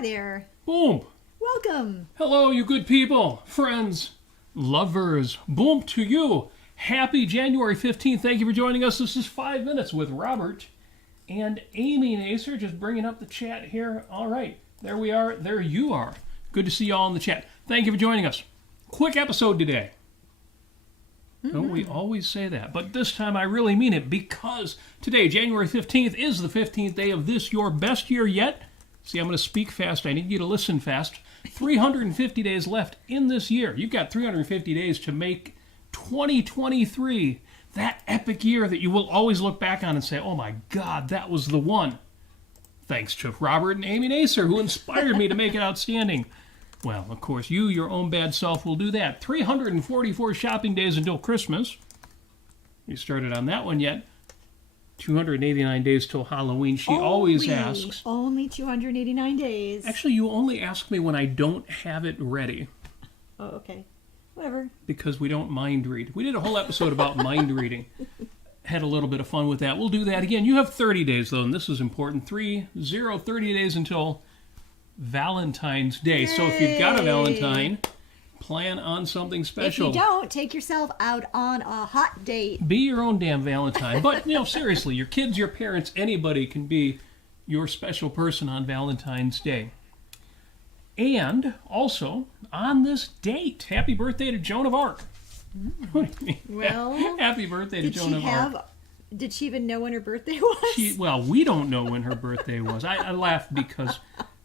Hi there. Boom. Welcome. Hello, you good people, friends, lovers. Boom to you. Happy January 15th. Thank you for joining us. This is 5 Minutes with Robert and Amy Nasir. Just bringing up the chat here. All right. There we are. There you are. Good to see you all in the chat. Thank you for joining us. Quick episode today. Don't we always say that? But this time I really mean it, because today, January 15th, is the 15th day of this, your best year yet. See, I'm going to speak fast. I need you to listen fast. 350 days left in this year. You've got 350 days to make 2023 that epic year that you will always look back on and say, oh my God, that was the one. Thanks to Robert and Amy Nasir, who inspired me to make it outstanding. Well, of course, you, your own bad self, will do that. 344 shopping days until Christmas. You started on that one yet? 289 days till Halloween. She always asks. Only 289 days. Actually, you only ask me when I don't have it ready. Oh, okay. Whatever. Because we don't mind read. We did a whole episode about mind reading. Had a little bit of fun with that. We'll do that again. You have 30 days, though, and this is important. 30 days until Valentine's Day. Yay. So if you've got a Valentine, plan on something special. If you don't, take yourself out on a hot date. Be your own damn Valentine. But, seriously, your kids, your parents, anybody can be your special person on Valentine's Day. And also, on this date, happy birthday to Joan of Arc. Well, happy birthday to Joan of Arc. Did she even know when her birthday was? Well, we don't know when her birthday was. I laugh because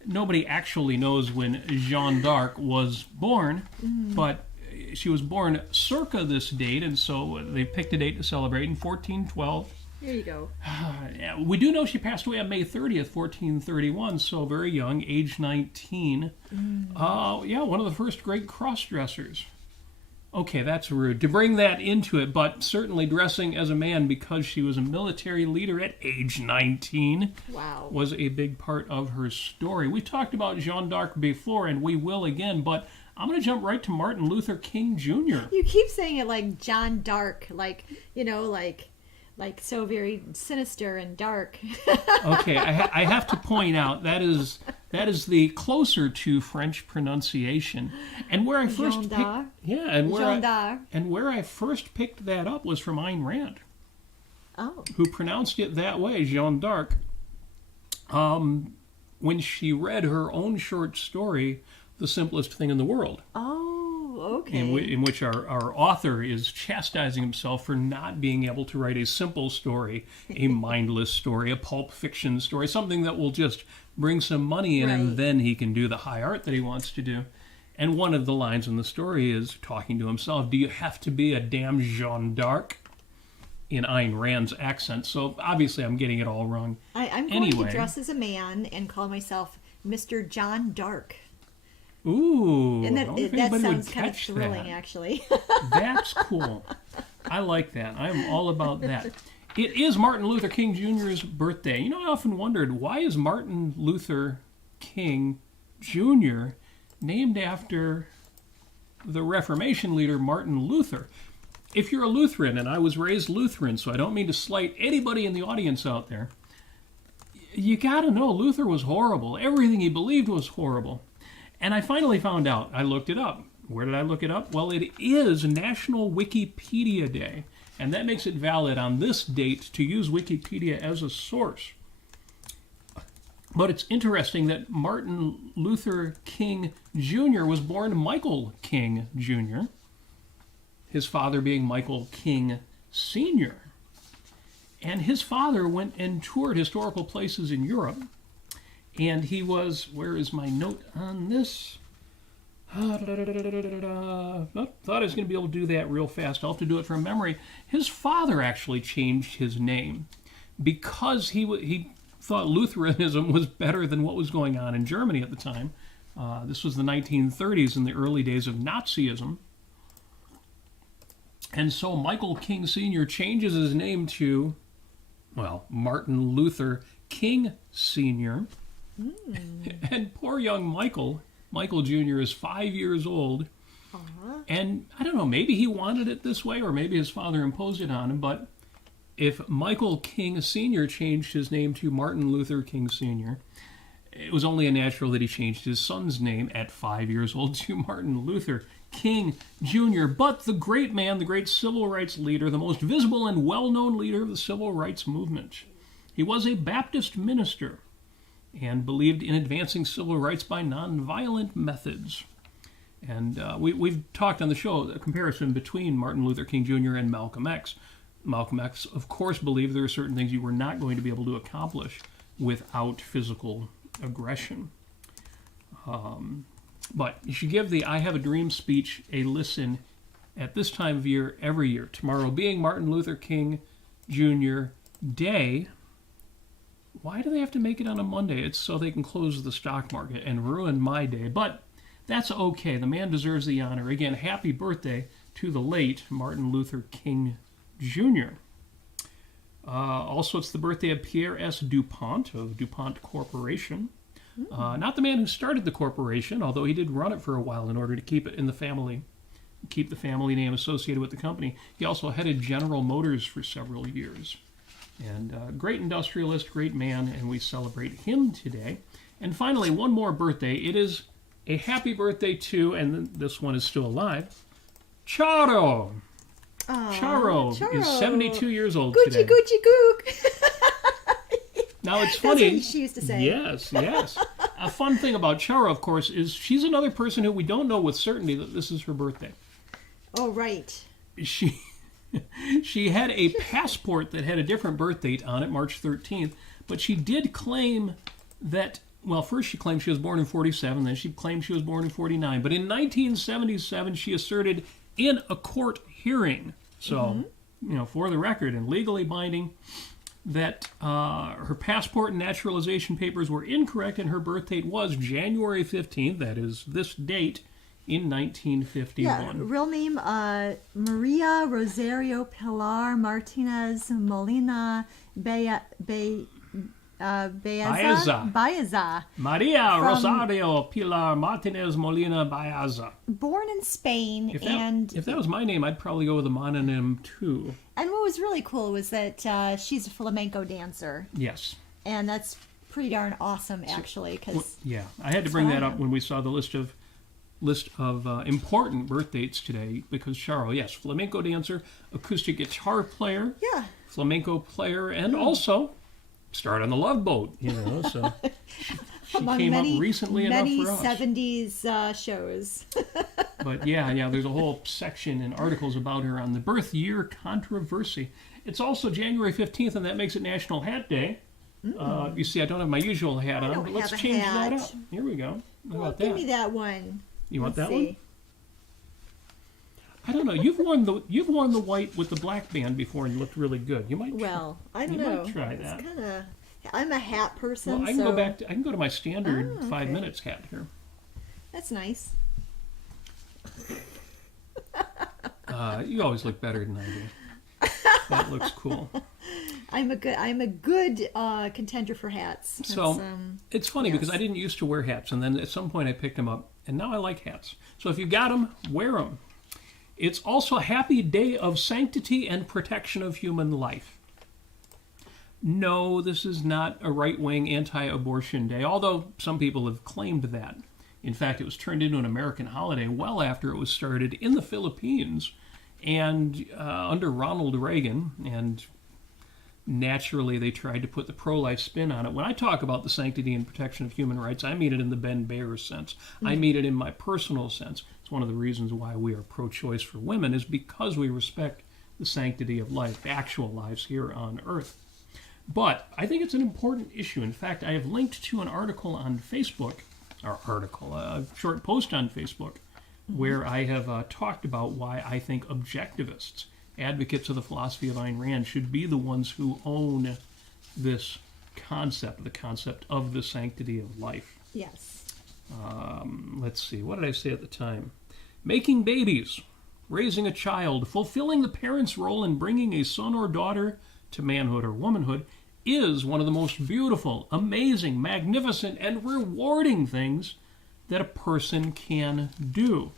nobody actually knows when Jeanne d'Arc was born, but she was born circa this date, and so they picked a date to celebrate in 1412. There you go. We do know she passed away on May 30th, 1431, so very young, age 19. One of the first great cross-dressers. Okay, that's rude to bring that into it, but certainly dressing as a man because she was a military leader at age 19 was a big part of her story. We've talked about Jeanne d'Arc before, and we will again, but I'm going to jump right to Martin Luther King Jr. You keep saying it like John Dark, like so very sinister and dark. Okay, I have to point out that is the closer to French pronunciation, and where I first where I first picked that up was from Ayn Rand, who pronounced it that way, Jeanne d'Arc, when she read her own short story, "The Simplest Thing in the World." Okay. In which our author is chastising himself for not being able to write a simple story, a mindless story, a pulp fiction story, something that will just bring some money in, and then he can do the high art that he wants to do. And one of the lines in the story is talking to himself, do you have to be a damn Jeanne d'Arc? In Ayn Rand's accent. So obviously I'm getting it all wrong. I'm going to dress as a man and call myself Mr. John Dark. Ooh, and that sounds kind of thrilling, actually. That's cool. I like that. I'm all about that. It is Martin Luther King Jr.'s birthday. I often wondered, why is Martin Luther King Jr. named after the Reformation leader Martin Luther? If you're a Lutheran, and I was raised Lutheran, so I don't mean to slight anybody in the audience out there, you got to know Luther was horrible. Everything he believed was horrible. And I finally found out. I looked it up. Where did I look it up? Well, it is National Wikipedia Day, and that makes it valid on this date to use Wikipedia as a source. But it's interesting that Martin Luther King Jr. was born Michael King Jr., his father being Michael King Sr. And his father went and toured historical places in Europe. And he was, where is my note on this? Thought I was going to be able to do that real fast. I'll have to do it from memory. His father actually changed his name because he thought Lutheranism was better than what was going on in Germany at the time. This was the 1930s and the early days of Nazism. And so Michael King Sr. changes his name to, Martin Luther King Sr., and poor young Michael Jr. is 5 years old. And I don't know, maybe he wanted it this way, or maybe his father imposed it on him, but if Michael King Sr. changed his name to Martin Luther King Sr., it was only natural that he changed his son's name at 5 years old to Martin Luther King Jr. But the great man, the great civil rights leader, the most visible and well-known leader of the civil rights movement. He was a Baptist minister and believed in advancing civil rights by nonviolent methods. And we've talked on the show a comparison between Martin Luther King Jr. and Malcolm X. Malcolm X, of course, believed there are certain things you were not going to be able to accomplish without physical aggression. But you should give the I Have a Dream speech a listen at this time of year every year. Tomorrow being Martin Luther King Jr. Day. Why do they have to make it on a Monday? It's so they can close the stock market and ruin my day. But that's okay. The man deserves the honor. Again, happy birthday to the late Martin Luther King Jr. Also, it's the birthday of Pierre S. DuPont of DuPont Corporation. Not the man who started the corporation, although he did run it for a while in order to keep it in the family, keep the family name associated with the company. He also headed General Motors for several years. And great industrialist, great man, and we celebrate him today. And finally, one more birthday. It is a happy birthday to, and this one is still alive, Charo. Charo is 72 years old Gucci, today. Gucci, gook. Now, it's funny. That's what she used to say. Yes, yes. A fun thing about Charo, of course, is she's another person who we don't know with certainty that this is her birthday. Oh, right. She had a passport that had a different birth date on it, March 13th, but she did claim that, well, first she claimed she was born in 47, then she claimed she was born in 49, but in 1977 she asserted in a court hearing, so, for the record and legally binding, that her passport and naturalization papers were incorrect and her birth date was January 15th, that is this date, in 1951. Yeah, real name, Maria Rosario Pilar Martinez Molina Baeza. Maria Rosario Pilar Martinez Molina Baeza. Born in Spain. If that was my name, I'd probably go with a mononym too. And what was really cool was that she's a flamenco dancer. Yes. And that's pretty darn awesome, actually. I had to bring that up when we saw the list of important birth dates today, because Charo, yes, flamenco dancer, acoustic guitar player, flamenco player, and also starred on the Love Boat, so she came up recently enough for us. Many 70s shows. But there's a whole section and articles about her on the birth year controversy. It's also January 15th, and that makes it National Hat Day. You see, I don't have my usual hat on, but let's change that up. Here we go. How about that? Give me that one. You want that one? I don't know. You've worn the white with the black band before and you looked really good. You might. Well, I don't know. Might try that. I'm a hat person. Well, I can go to my standard 5 minutes hat here. That's nice. You always look better than I do. That looks cool. I'm a good contender for hats. So it's funny because I didn't used to wear hats, and then at some point I picked them up, and now I like hats. So if you got them, wear them. It's also a happy day of sanctity and protection of human life. No, this is not a right-wing anti-abortion day, although some people have claimed that. In fact, it was turned into an American holiday well after it was started in the Philippines and under Ronald Reagan, and naturally they tried to put the pro-life spin on it. When I talk about the sanctity and protection of human rights, I mean it in the Ben Bayer sense. I mean it in my personal sense. It's one of the reasons why we are pro-choice for women, is because we respect the sanctity of life, actual lives here on Earth. But I think it's an important issue. In fact, I have linked to an article on Facebook, a short post on Facebook, where I have talked about why I think objectivists, advocates of the philosophy of Ayn Rand, should be the ones who own this concept, the concept of the sanctity of life. Yes. Let's see, what did I say at the time? Making babies, raising a child, fulfilling the parent's role in bringing a son or daughter to manhood or womanhood is one of the most beautiful, amazing, magnificent, and rewarding things that a person can do.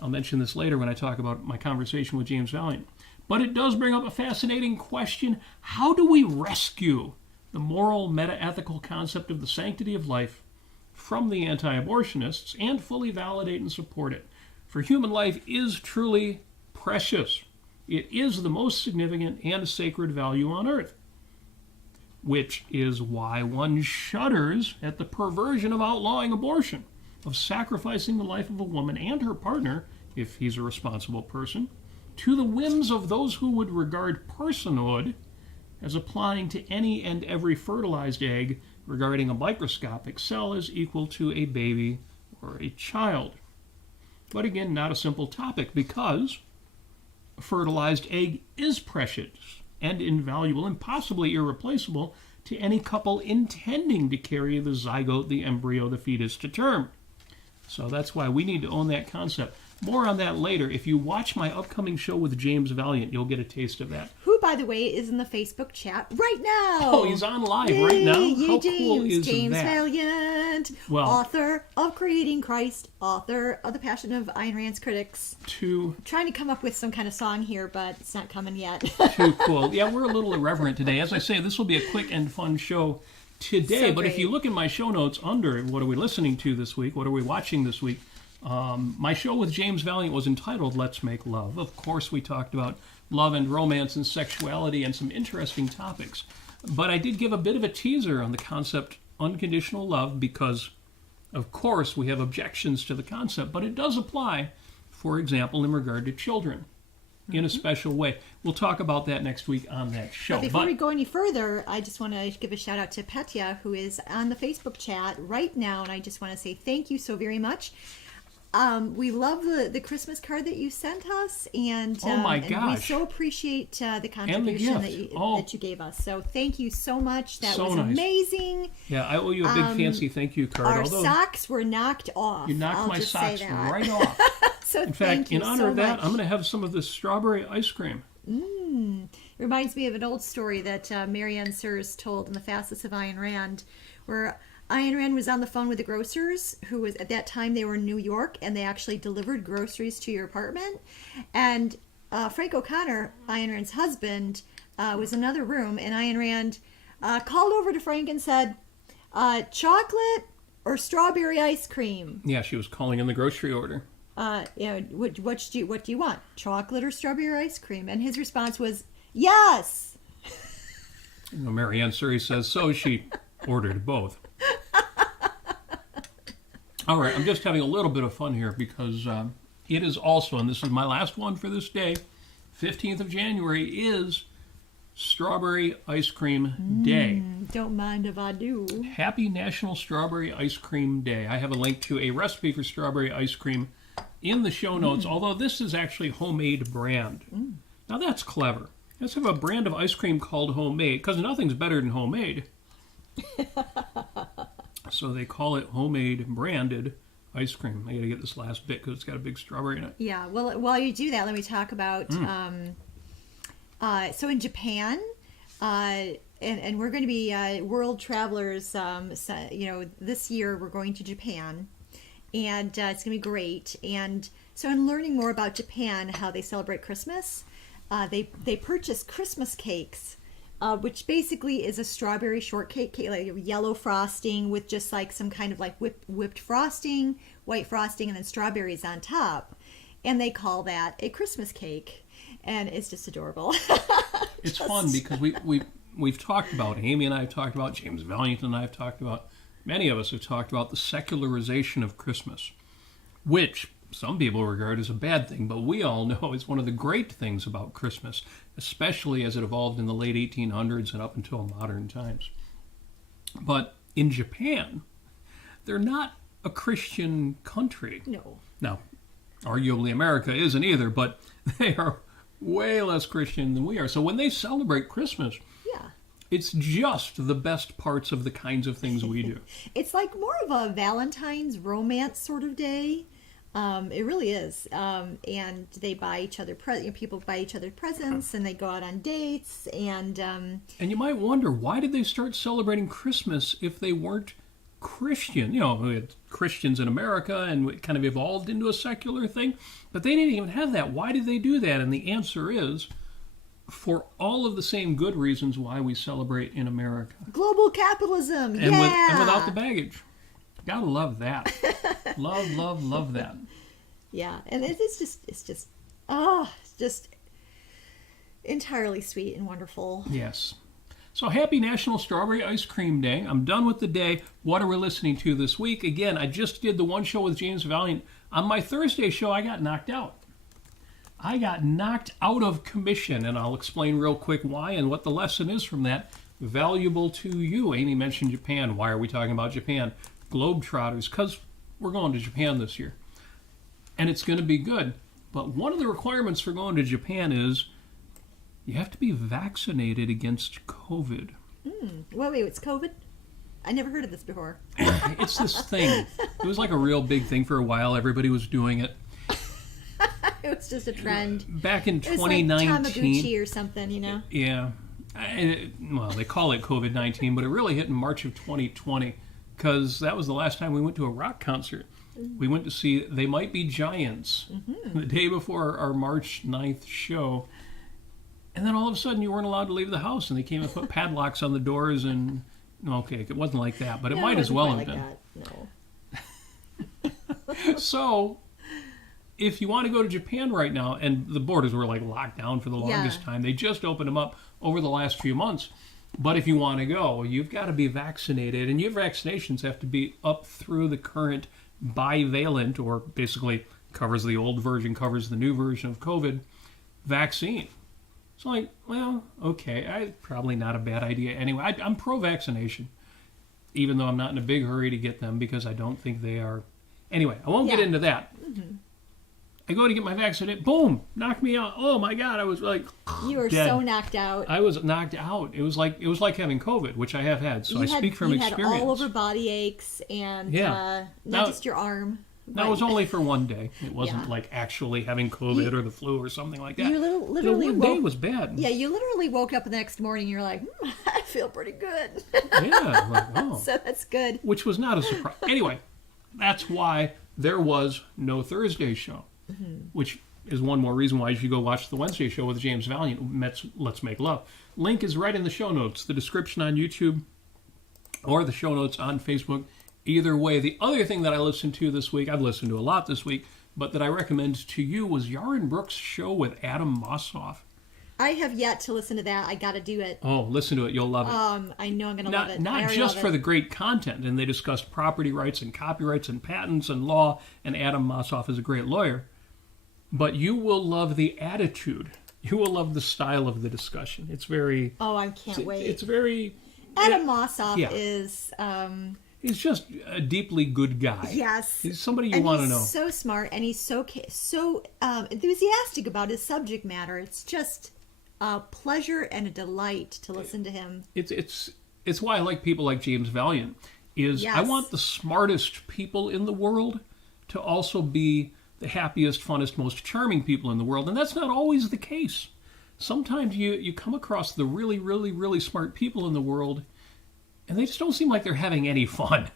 I'll mention this later when I talk about my conversation with James Valiant. But it does bring up a fascinating question. How do we rescue the moral, meta-ethical concept of the sanctity of life from the anti-abortionists and fully validate and support it. For human life is truly precious. It is the most significant and sacred value on earth, which is why one shudders at the perversion of outlawing abortion, of sacrificing the life of a woman and her partner, if he's a responsible person, to the whims of those who would regard personhood as applying to any and every fertilized egg regarding a microscopic cell as equal to a baby or a child. But again, not a simple topic, because a fertilized egg is precious and invaluable and possibly irreplaceable to any couple intending to carry the zygote, the embryo, the fetus to term. So that's why we need to own that concept. More on that later. If you watch my upcoming show with James Valiant, you'll get a taste of that. Who, by the way, is in the Facebook chat right now. Oh, he's on live right now? Yay, How James, cool is James that? Valiant, Well, author of Creating Christ, author of The Passion of Ayn Rand's Critics. Trying to come up with some kind of song here, but it's not coming yet. Too cool. Yeah, we're a little irreverent today. As I say, this will be a quick and fun show today. So but if great. you look in my show notes under what are we listening to this week, what are we watching this week, my show with James Valiant was entitled Let's Make Love. Of course, we talked about love and romance and sexuality and some interesting topics. But I did give a bit of a teaser on the concept unconditional love because, of course, we have objections to the concept, but it does apply, for example, in regard to children in a special way. We'll talk about that next week on that show. But before we go any further, I just want to give a shout out to Petya, who is on the Facebook chat right now, and I just want to say thank you so very much. We love the Christmas card that you sent us, and oh my and we gosh, so appreciate the contribution that you gave us. So thank you so much. That so was nice. Amazing. Yeah, I owe you a big fancy thank you card. Our socks were knocked off. You knocked my socks right off. So in fact, in honor of that, I'm going to have some of this strawberry ice cream. It reminds me of an old story that Marianne Sears told in The Fastest of Ayn Rand, where Ayn Rand was on the phone with the grocers, who was at that time they were in New York, and they actually delivered groceries to your apartment. And Frank O'Connor, Ayn Rand's husband, was in another room, and Ayn Rand called over to Frank and said, chocolate or strawberry ice cream? Yeah, she was calling in the grocery order. What do you want? Chocolate or strawberry ice cream? And his response was, yes. You know, Marianne Surrey says so. She ordered both. All right, I'm just having a little bit of fun here because it is also, and this is my last one for this day, 15th of January is Strawberry Ice Cream Day. Don't mind if I do. Happy National Strawberry Ice Cream Day. I have a link to a recipe for strawberry ice cream in the show notes, although this is actually homemade brand. Now that's clever. Let's have a brand of ice cream called homemade, because nothing's better than homemade. So they call it homemade branded ice cream. I got to get this last bit because it's got a big strawberry in it. Yeah, well, while you do that, let me talk about, so in Japan, and we're going to be world travelers, this year we're going to Japan, and it's going to be great. And so in learning more about Japan, how they celebrate Christmas, they purchase Christmas cakes, which basically is a strawberry shortcake cake, like yellow frosting with just like some kind of like whipped frosting, white frosting, and then strawberries on top. And they call that a Christmas cake. And it's just adorable. It's fun because we've talked about, Amy and I have talked about, James Valiant and I have talked about, many of us have talked about the secularization of Christmas, which some people regard as a bad thing, but we all know is one of the great things about Christmas, especially as it evolved in the late 1800s and up until modern times. But in Japan, they're not a Christian country. No. Now, arguably America isn't either, but they are way less Christian than we are. So when they celebrate Christmas, it's just the best parts of the kinds of things we do. It's like more of a Valentine's romance sort of day. It really is. And they buy each other people buy each other presents, and they go out on dates. And you might wonder, why did they start celebrating Christmas if they weren't Christian? You know, we had Christians in America, and it kind of evolved into a secular thing. But they didn't even have that. Why did they do that? And the answer is, for all of the same good reasons why we celebrate in America. Global capitalism, and without the baggage. Gotta love that. Love that. Yeah, and it's just entirely sweet and wonderful. Yes. So happy National Strawberry Ice Cream Day. I'm done with the day. What are we listening to this week? Again, I just did the one show with James Valiant. On my Thursday show, I got knocked out. I got knocked out of commission, and I'll explain real quick why and what the lesson is from that. Valuable to you. Amy mentioned Japan. Why are we talking about Japan? Globetrotters, because we're going to Japan this year. And it's going to be good. But one of the requirements for going to Japan is you have to be vaccinated against COVID. Wait, it's COVID? I never heard of this before. It's this thing. It was like a real big thing for a while. Everybody was doing it. It was just a trend. Back in It was 2019. like Tamagotchi or something, you know? Yeah. Well, they call it COVID-19, but it really hit in March of 2020 because that was the last time we went to a rock concert. We went to see They Might Be Giants the day before our March 9th show. And then all of a sudden you weren't allowed to leave the house, and they came and put padlocks on the doors. And okay, it wasn't like that, but it might as well have been. No. So, if you want to go to Japan right now, and the borders were like locked down for the longest time, they just opened them up over the last few months. But if you want to go, you've got to be vaccinated, and your vaccinations have to be up through the current bivalent, or basically covers the old version, covers the new version of COVID vaccine. It's like, well, okay, probably not a bad idea anyway. I'm pro-vaccination, even though I'm not in a big hurry to get them because I don't think they are. Anyway, I won't get into that. I go to get my vaccination, boom, knocked me out. Oh my God, I was like, you were dead. so knocked out. I was knocked out. It was like having COVID, which I have had. So I speak from experience. You had all over body aches and not just your arm. That was only for one day. It wasn't like actually having COVID or the flu or something like that. You literally one day was bad. Yeah, you literally woke up the next morning and you're like, I feel pretty good. Yeah, like, oh. So that's good. Which was not a surprise. Anyway, that's why there was no Thursday show, which is one more reason why you should go watch the Wednesday show with James Valiant, Let's Make Love. Link is right in the show notes, the description on YouTube, or the show notes on Facebook. Either way, the other thing that I listened to this week, I've listened to a lot this week, but that I recommend to you was Yaron Brooks' show with Adam Mossoff. I have yet to listen to that. I got to do it. Oh, listen to it. You'll love it. I know I'm going to love it. Not just for the great content, and they discussed property rights and copyrights and patents and law, and Adam Mossoff is a great lawyer, but you will love the attitude. You will love the style of the discussion. It's very... Oh, I can't wait. It's very... Adam Mossoff is... He's just a deeply good guy. Yes. He's somebody you want to know. He's so smart, and he's so enthusiastic about his subject matter. It's just a pleasure and a delight to listen to him. It's why I like people like James Valiant. I want the smartest people in the world to also be the happiest, funnest, most charming people in the world, and that's not always the case. Sometimes you come across the really, really, really smart people in the world, and they just don't seem like they're having any fun.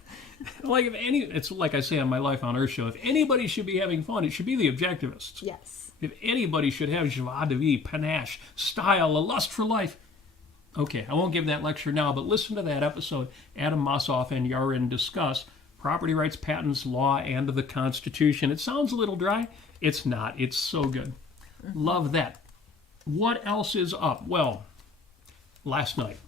It's like I say on my Life on Earth show, if anybody should be having fun, it should be the objectivists. Yes. If anybody should have joie de vivre, panache, style, a lust for life. Okay, I won't give that lecture now, but listen to that episode. Adam Mossoff and Yaron discuss property rights, patents, law, and the Constitution. It sounds a little dry. It's not. It's so good. Love that. What else is up? Well, last night.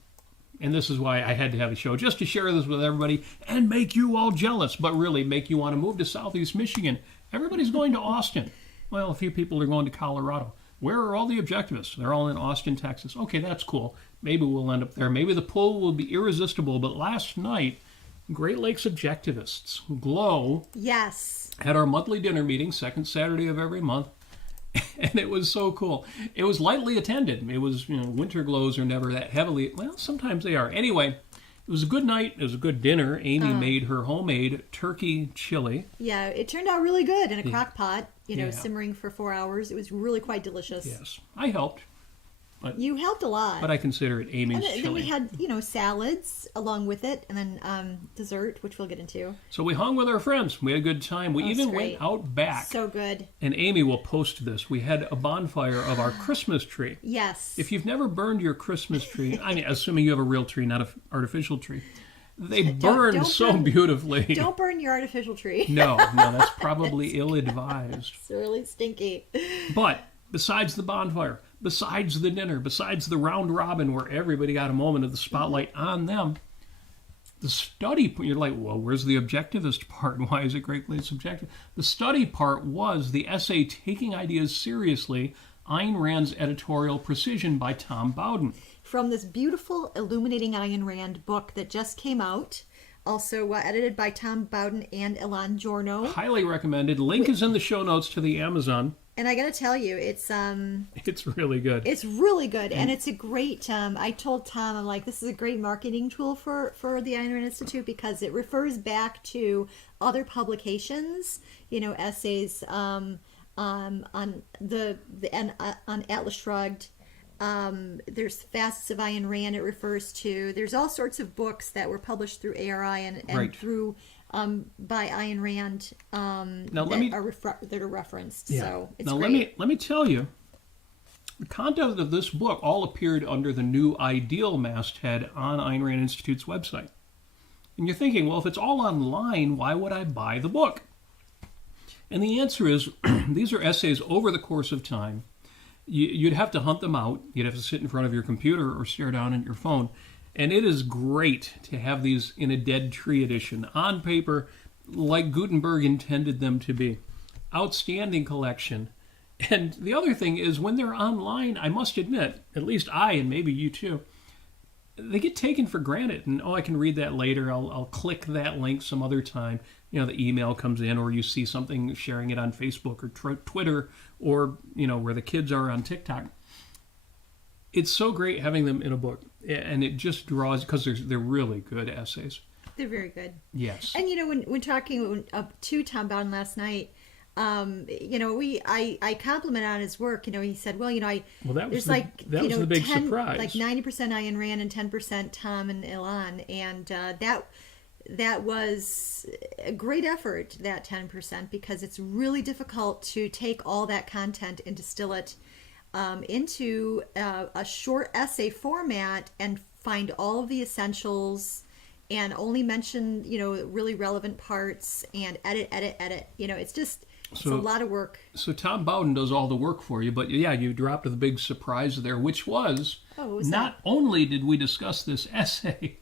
And this is why I had to have a show, just to share this with everybody and make you all jealous, but really make you want to move to Southeast Michigan. Everybody's going to Austin. Well, a few people are going to Colorado. Where are all the objectivists? They're all in Austin, Texas. Okay, that's cool. Maybe we'll end up there. Maybe the pull will be irresistible. But last night, Great Lakes objectivists, GLOW, had our monthly dinner meeting, second Saturday of every month. And it was so cool. It was lightly attended. It was, winter glows are never that heavily. Well, sometimes they are. Anyway, it was a good night. It was a good dinner. Amy made her homemade turkey chili. Yeah, it turned out really good in a crock pot, simmering for 4 hours. It was really quite delicious. Yes, I helped. But, you helped a lot. But I consider it Amy's chili. Then we had, salads along with it, and then dessert, which we'll get into. So we hung with our friends. We had a good time. We even went out back. So good. And Amy will post this. We had a bonfire of our Christmas tree. Yes. If you've never burned your Christmas tree, I mean, assuming you have a real tree, not an artificial tree, They burn don't so burn- beautifully. Don't burn your artificial tree. No, that's probably ill-advised. It's really stinky. But besides the bonfire, besides the dinner, besides the round robin where everybody got a moment of the spotlight on them, the study, you're like, well, where's the objectivist part? Why is it greatly subjective? The study part was the essay Taking Ideas Seriously, Ayn Rand's Editorial Precision by Tom Bowden. From this beautiful Illuminating Ayn Rand book that just came out, also edited by Tom Bowden and Ilan Giorno. Highly recommended. Link is in the show notes to the Amazon. And I gotta tell you, it's really good. It's really good, and it's a great. I told Tom, I'm like, this is a great marketing tool for the Ayn Rand Institute because it refers back to other publications, essays on on Atlas Shrugged. There's Facets of Ayn Rand. It refers to. There's all sorts of books that were published through ARI and Right. through. By Ayn Rand Now, that are referenced. Yeah. So it's Now great. let me tell you, the content of this book all appeared under the New Ideal masthead on Ayn Rand Institute's website. And you're thinking, well, if it's all online, why would I buy the book? And the answer is, these are essays over the course of time. You'd have to hunt them out. You'd have to sit in front of your computer or stare down at your phone. And it is great to have these in a Dead Tree edition, on paper, like Gutenberg intended them to be. Outstanding collection. And the other thing is, when they're online, I must admit, at least I, and maybe you too, they get taken for granted. And, I can read that later. I'll click that link some other time. The email comes in, or you see something sharing it on Facebook or Twitter, or, where the kids are on TikTok. It's so great having them in a book, and it just draws, because they're really good essays. They're very good. Yes. And when talking to Tom Bowden last night, I complimented on his work. He said, well, that was there's the big 10, surprise. like 90% Ayn Rand and 10% Tom and Ilan, and that was a great effort, that 10%, because it's really difficult to take all that content and distill it into a short essay format and find all of the essentials and only mention really relevant parts and edit. It's a lot of work. So Tom Bowden does all the work for you, but yeah, you dropped the big surprise there, which was, not only did we discuss this essay,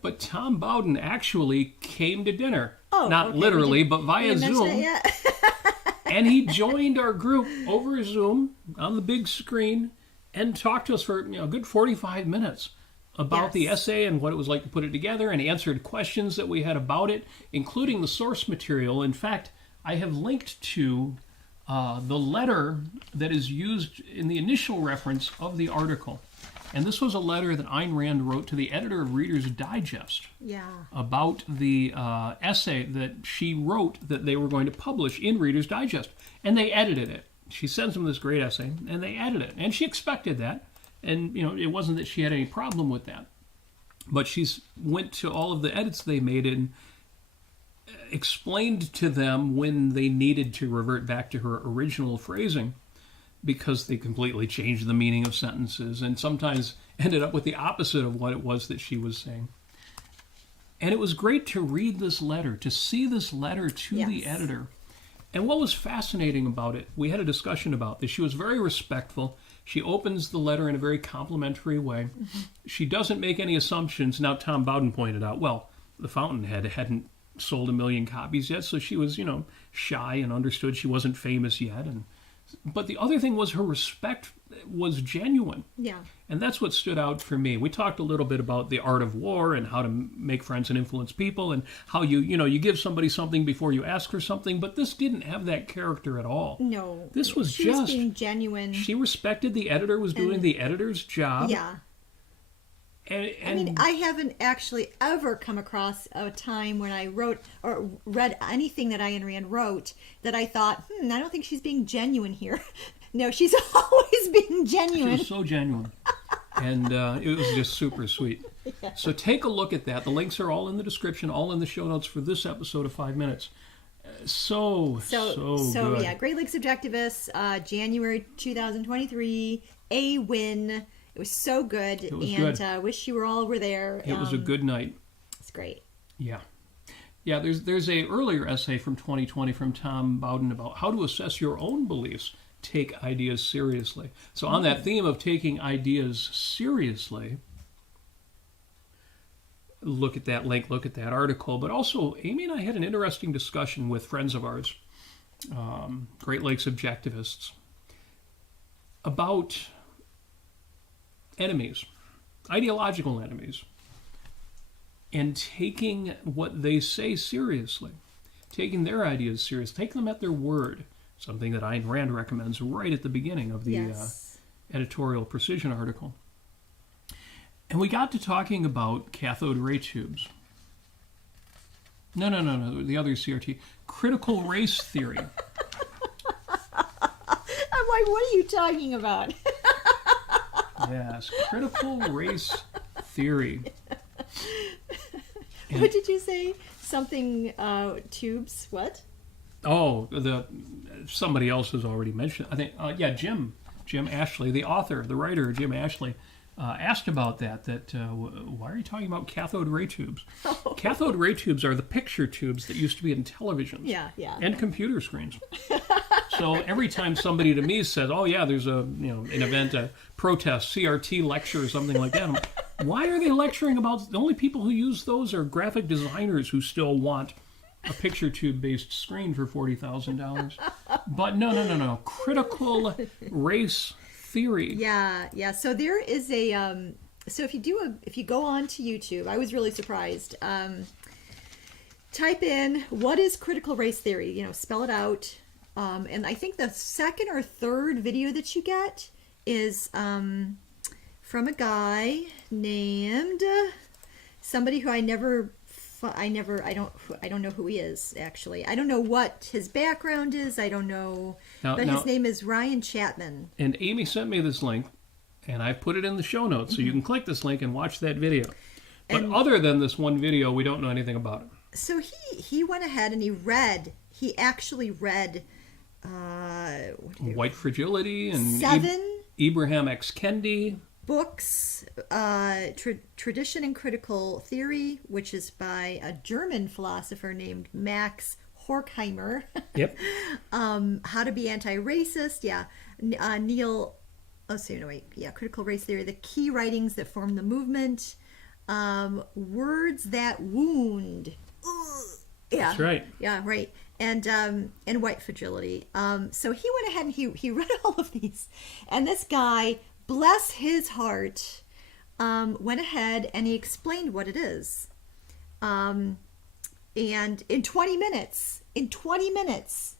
but Tom Bowden actually came to dinner. Not literally, but via Zoom. And he joined our group over Zoom on the big screen and talked to us for a good 45 minutes about the essay and what it was like to put it together, and answered questions that we had about it, including the source material. In fact, I have linked to the letter that is used in the initial reference of the article. And this was a letter that Ayn Rand wrote to the editor of Reader's Digest about the essay that she wrote that they were going to publish in Reader's Digest. And they edited it. She sends them this great essay, and they edit it. And she expected that. And, it wasn't that she had any problem with that. But she went to all of the edits they made and explained to them when they needed to revert back to her original phrasing, because they completely changed the meaning of sentences and sometimes ended up with the opposite of what it was that she was saying. And it was great to read this letter, to see this letter to the editor. And what was fascinating about it, we had a discussion about this. She was very respectful. She opens the letter in a very complimentary way. Mm-hmm. She doesn't make any assumptions. Now, Tom Bowden pointed out, well, the Fountainhead hadn't sold 1 million copies yet, so she was, shy and understood she wasn't famous yet. But the other thing was her respect was genuine. Yeah. And that's what stood out for me. We talked a little bit about the art of war and how to make friends and influence people, and how you give somebody something before you ask for something, but this didn't have that character at all. No. This was she was being genuine. She respected the editor was doing the editor's job. Yeah. And I haven't actually ever come across a time when I wrote or read anything that Ayn Rand wrote that I thought, I don't think she's being genuine here. No, she's always being genuine. She was so genuine. And it was just super sweet. Yeah. So take a look at that. The links are all in the description, all in the show notes for this episode of 5 Minutes. So good. Yeah, Great Lakes Objectivists, January 2023, a win. It was so good. It was and good. Wish you were all over there. It was a good night. It's great. Yeah. Yeah, there's a earlier essay from 2020 from Tom Bowden about how to assess your own beliefs, take ideas seriously. So on that theme of taking ideas seriously, look at that link, look at that article. But also, Amy and I had an interesting discussion with friends of ours, Great Lakes objectivists, about enemies, ideological enemies, and taking what they say seriously, taking their ideas seriously, taking them at their word, something that Ayn Rand recommends right at the beginning of the editorial precision article. And we got to talking about cathode ray tubes. No, the other CRT. Critical race theory. I'm like, what are you talking about? Yes, critical race theory. And, what did you say? Something, tubes, what? Oh, somebody else has already mentioned. I think, Jim Ashley, the author, the writer, Jim Ashley, asked about that why are you talking about cathode ray tubes? Oh. Cathode ray tubes are the picture tubes that used to be in televisions and computer screens. So every time somebody to me says, oh yeah, there's an event, a protest, CRT lecture or something like that, I'm like, why are they lecturing about, the only people who use those are graphic designers who still want a picture tube based screen for $40,000. But no. Critical race theory. Yeah. So there is a so if you go on to YouTube, I was really surprised. Type in what is critical race theory, spell it out. And I think the second or third video that you get is from a guy named somebody who I don't know who he is, actually. I don't know what his background is. I don't know. His name is Ryan Chapman. And Amy sent me this link, and I put it in the show notes, so you can click this link and watch that video. But other than this one video, we don't know anything about it. So he went ahead and he actually read White Fragility and 7 Ibrahim X. Kendi books, Tradition and Critical Theory, which is by a German philosopher named Max Horkheimer. Yep. How to Be Anti-Racist. Yeah. Critical Race Theory, the key writings that form the movement, Words That Wound. Yeah. That's right. Yeah, right. And White Fragility. So he went ahead and he read all of these. And this guy, bless his heart, went ahead and he explained what it is. And in 20 minutes,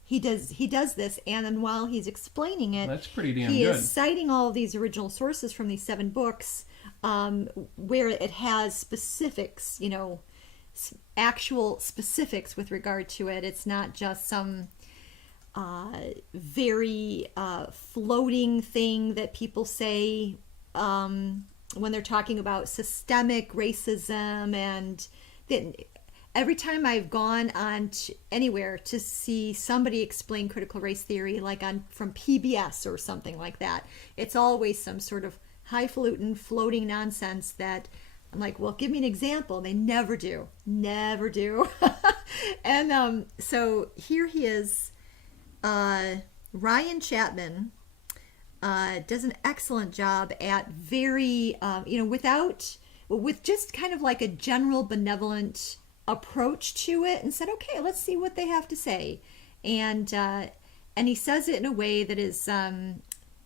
he does this. And then while he's explaining it, that's pretty damn he good. is citing all of these original sources from these 7 books, where it has specifics, actual specifics with regard to it. It's not just some very floating thing that people say when they're talking about systemic racism. And then every time I've gone on anywhere to see somebody explain critical race theory, like from PBS or something like that, it's always some sort of highfalutin floating nonsense that I'm like, well, give me an example. They never do. And so here he is. Ryan Chapman does an excellent job at very, with just kind of like a general benevolent approach to it, and said, okay, let's see what they have to say. And he says it in a way that is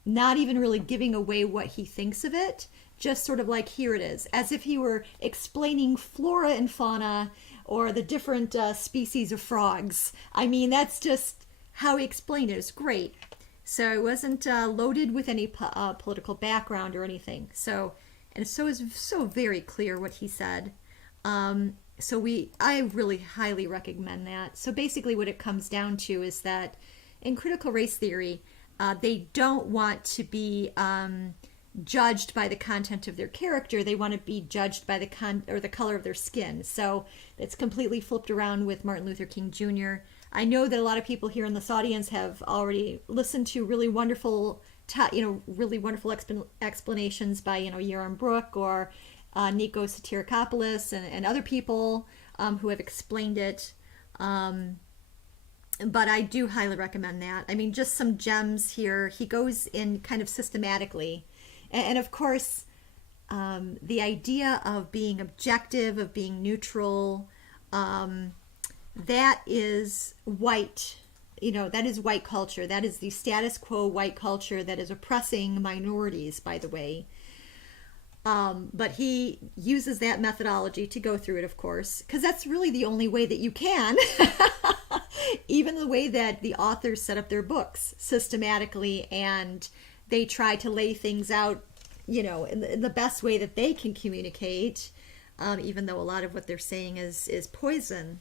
not even really giving away what he thinks of it. Just sort of like, here it is, as if he were explaining flora and fauna or the different species of frogs. I mean, that's just how he explained it. It's great. So it wasn't loaded with any political background or anything. And so it's so very clear what he said. I really highly recommend that. So basically what it comes down to is that in critical race theory, they don't want to be judged by the content of their character. They want to be judged by the color of their skin. So it's completely flipped around with Martin Luther King Jr. I know that a lot of people here in this audience have already listened to really wonderful explanations by Yaron Brook or Nikos Satirikopoulos and other people who have explained it. But I do highly recommend that. I mean, just some gems here. He goes in kind of systematically. And of course, the idea of being objective, of being neutral, that is white. That is white culture. That is the status quo white culture that is oppressing minorities, by the way. But he uses that methodology to go through it, of course, because that's really the only way that you can. Even the way that the authors set up their books systematically, and they try to lay things out, in the best way that they can communicate, even though a lot of what they're saying is poison.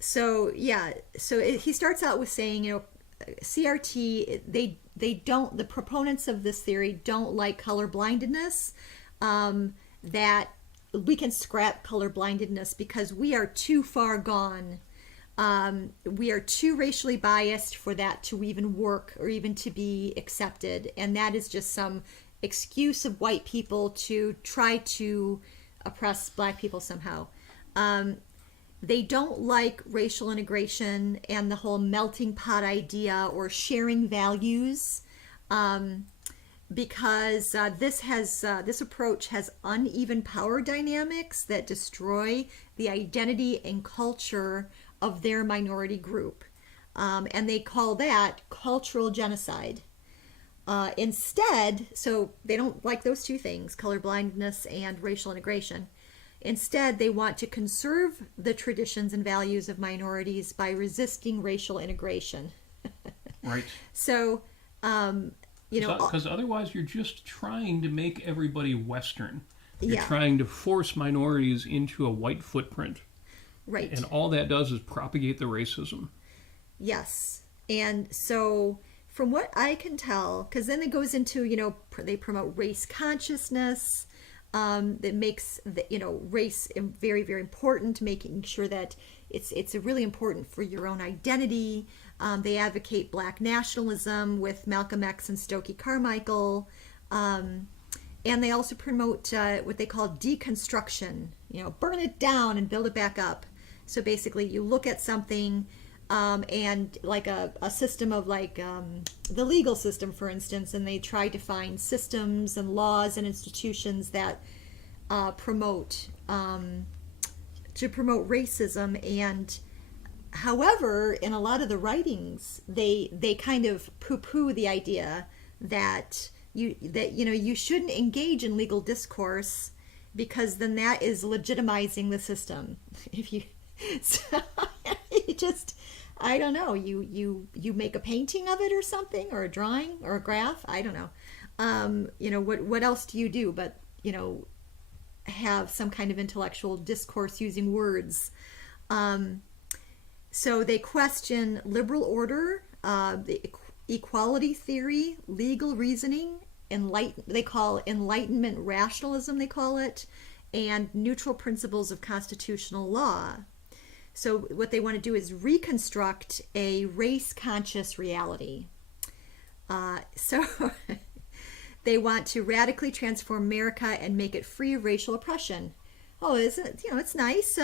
So he starts out with saying, CRT, they don't, the proponents of this theory don't like color blindedness, that we can scrap color blindedness because we are too far gone. We are too racially biased for that to even work or even to be accepted. And that is just some excuse of white people to try to oppress black people somehow. They don't like racial integration and the whole melting pot idea or sharing values, because this approach has uneven power dynamics that destroy the identity and culture of their minority group, and they call that cultural genocide. Instead, so they don't like those two things, colorblindness and racial integration. Instead, they want to conserve the traditions and values of minorities by resisting racial integration. Right. So, because otherwise you're just trying to make everybody Western. You're yeah. trying to force minorities into a white footprint. Right. And all that does is propagate the racism. Yes. And so, from what I can tell, because then it goes into, they promote race consciousness. That makes race very, very important, making sure that it's really important for your own identity. They advocate black nationalism with Malcolm X and Stokely Carmichael, and they also promote what they call deconstruction. Burn it down and build it back up. So basically, you look at something. And like a system of the legal system, for instance, and they try to find systems and laws and institutions that promote racism. And however, in a lot of the writings, they kind of poo-poo the idea that you shouldn't engage in legal discourse because then that is legitimizing the system. If you just, I don't know, you make a painting of it or something, or a drawing or a graph, I don't know. What else do you do but have some kind of intellectual discourse using words. So they question liberal order, the equality theory, legal reasoning, they call enlightenment rationalism, they call it, and neutral principles of constitutional law. So what they want to do is reconstruct a race-conscious reality. So they want to radically transform America and make it free of racial oppression. Oh, isn't it? It's nice.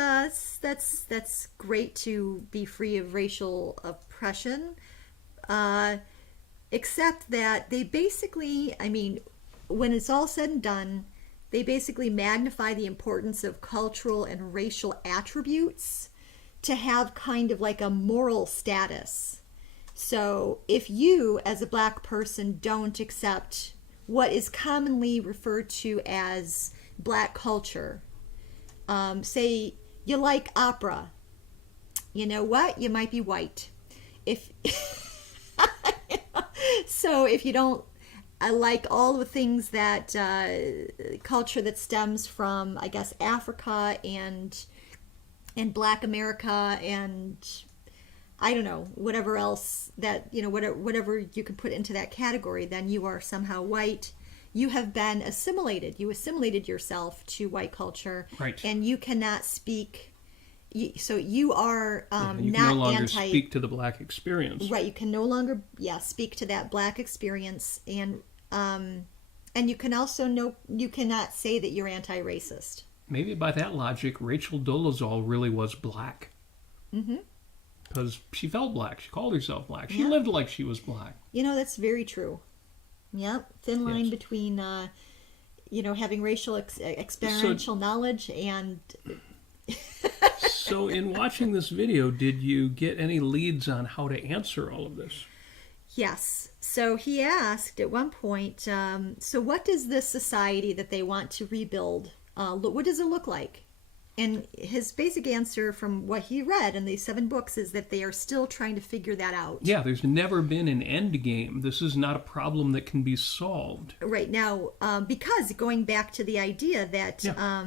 That's great to be free of racial oppression. Except that they basically, when it's all said and done, they basically magnify the importance of cultural and racial attributes to have kind of like a moral status. So if you, as a black person, don't accept what is commonly referred to as black culture, say you like opera, you know what? You might be white. So if you don't like all the things that culture that stems from, I guess, Africa and Black America and I don't know, whatever else that, whatever you can put into that category, then you are somehow white. You have been assimilated. You assimilated yourself to white culture. Right. And you cannot speak. So you are you not can no longer anti. speak to the black experience. Right. You can no longer, speak to that black experience. And And you can also know you cannot say that you're anti-racist. Maybe by that logic, Rachel Dolezal really was black. Mm-hmm. Because she felt black. She called herself black. She Yeah. lived like she was black. You know, that's very true. Yep. Thin line Yes. between, having racial experiential knowledge and... So in watching this video, did you get any leads on how to answer all of this? Yes. So he asked at one point, so what does this society that they want to rebuild, what does it look like? And his basic answer from what he read in these 7 books is that they are still trying to figure that out. Yeah, there's never been an end game. This is not a problem that can be solved. Right now, because going back to the idea that Yeah.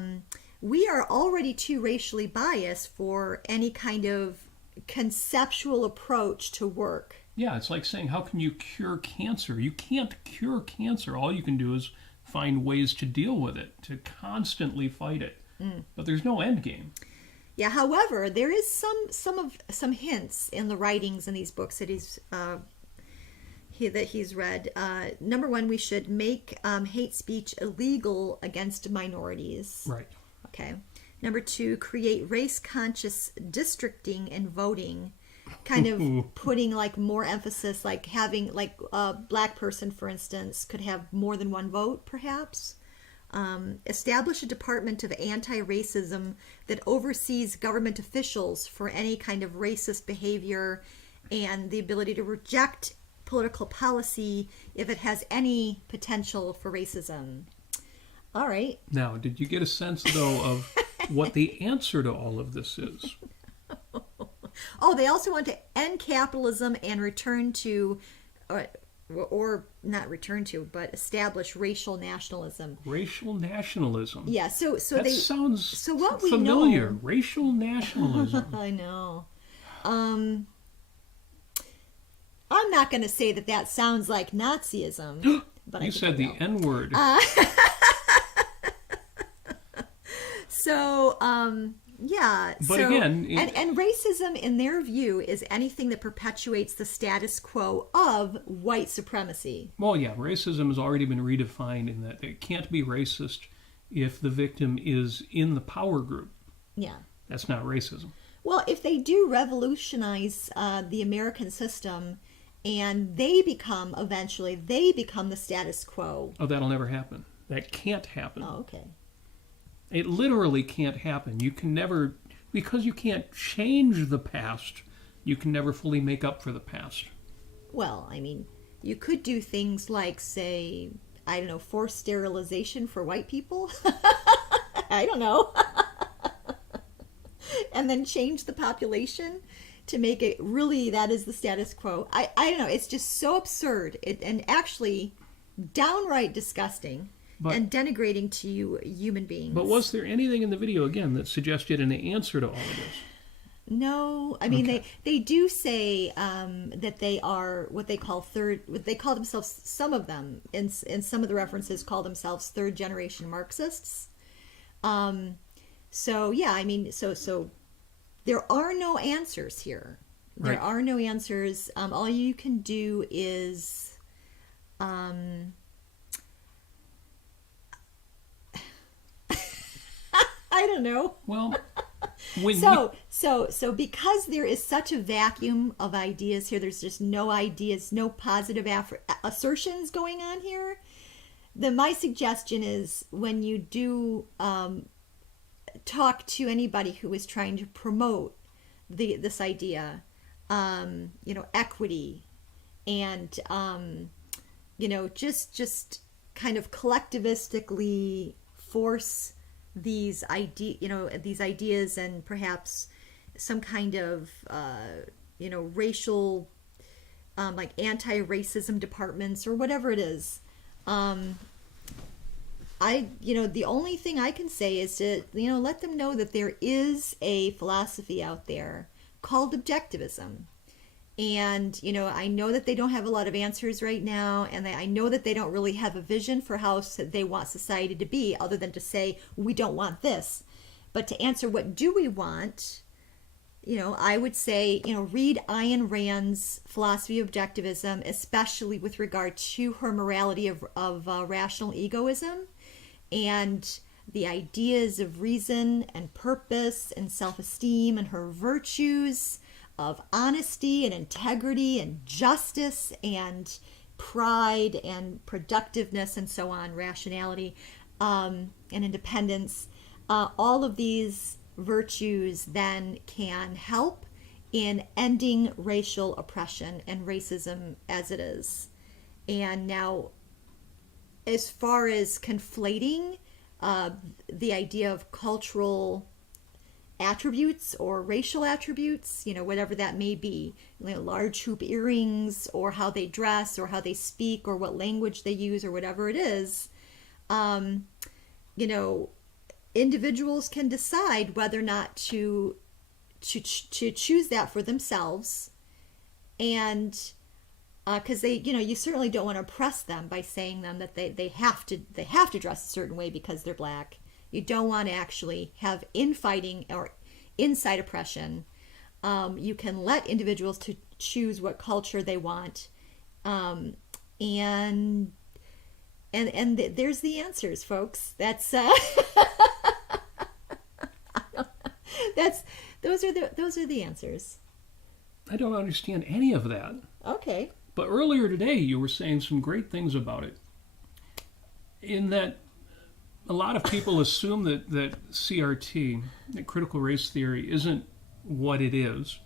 we are already too racially biased for any kind of conceptual approach to work. Yeah, it's like saying, how can you cure cancer? You can't cure cancer. All you can do is find ways to deal with it, to constantly fight it. But there's no end game. Yeah. However, there is some hints in the writings in these books that he's read. Number 1, we should make hate speech illegal against minorities. Right. Okay. Number 2, create race-conscious districting and voting, kind of putting like more emphasis, like having like a black person, for instance, could have more than one vote, perhaps. Establish a department of anti-racism that oversees government officials for any kind of racist behavior and the ability to reject political policy if it has any potential for racism. All right. Now, did you get a sense, though, of what the answer to all of this is? Oh, they also want to end capitalism and return to, or not return to, but establish racial nationalism. Racial nationalism. Yeah, so That they sounds so what we familiar. know. Racial nationalism. I know. I'm not going to say that sounds like Nazism, but You said the N word. So, yeah. But so, again, and racism, in their view, is anything that perpetuates the status quo of white supremacy. Well, yeah, racism has already been redefined in that it can't be racist if the victim is in the power group. Yeah. That's not racism. Well, if they do revolutionize the American system, and they become the status quo. Oh, that'll never happen. That can't happen. Oh, okay. It literally can't happen. You can never, because you can't change the past, you can never fully make up for the past. Well, I mean, you could do things like, say, I don't know, forced sterilization for white people. I don't know. And then change the population to make it really that is the status quo. I don't know. It's just so absurd and actually downright disgusting. And denigrating to you human beings. But was there anything in the video, again, that suggested an answer to all of this? No. I mean, Okay. they do say that they are what they call themselves, some of them, in some of the references, call themselves third-generation Marxists. So, yeah, I mean, so there are no answers here. There Right. are no answers. All you can do is... I don't know. Well, So because there is such a vacuum of ideas here, there's just no ideas, no positive assertions going on here. Then my suggestion is when you do talk to anybody who is trying to promote this idea, equity, and just kind of collectivistically force these ideas and perhaps some kind of racial like anti-racism departments or whatever it is. The only thing I can say is to let them know that there is a philosophy out there called objectivism. And, I know that they don't have a lot of answers right now, and I know that they don't really have a vision for how they want society to be, other than to say, we don't want this. But to answer what do we want, I would say, read Ayn Rand's philosophy of objectivism, especially with regard to her morality of rational egoism and the ideas of reason and purpose and self-esteem and her virtues of honesty and integrity and justice and pride and productiveness and so on, rationality and independence. All of these virtues then can help in ending racial oppression and racism as it is. And now, as far as conflating the idea of cultural attributes or racial attributes, whatever that may be, large hoop earrings or how they dress or how they speak or what language they use or whatever it is, individuals can decide whether or not to choose that for themselves. And because you certainly don't want to oppress them by saying them that they have to dress a certain way because they're black. You don't want to actually have infighting or inside oppression. You can let individuals to choose what culture they want, and there's the answers, folks. Those are the answers. I don't understand any of that. Okay. But earlier today, you were saying some great things about it. In that, a lot of people assume that CRT, that critical race theory, isn't what it is.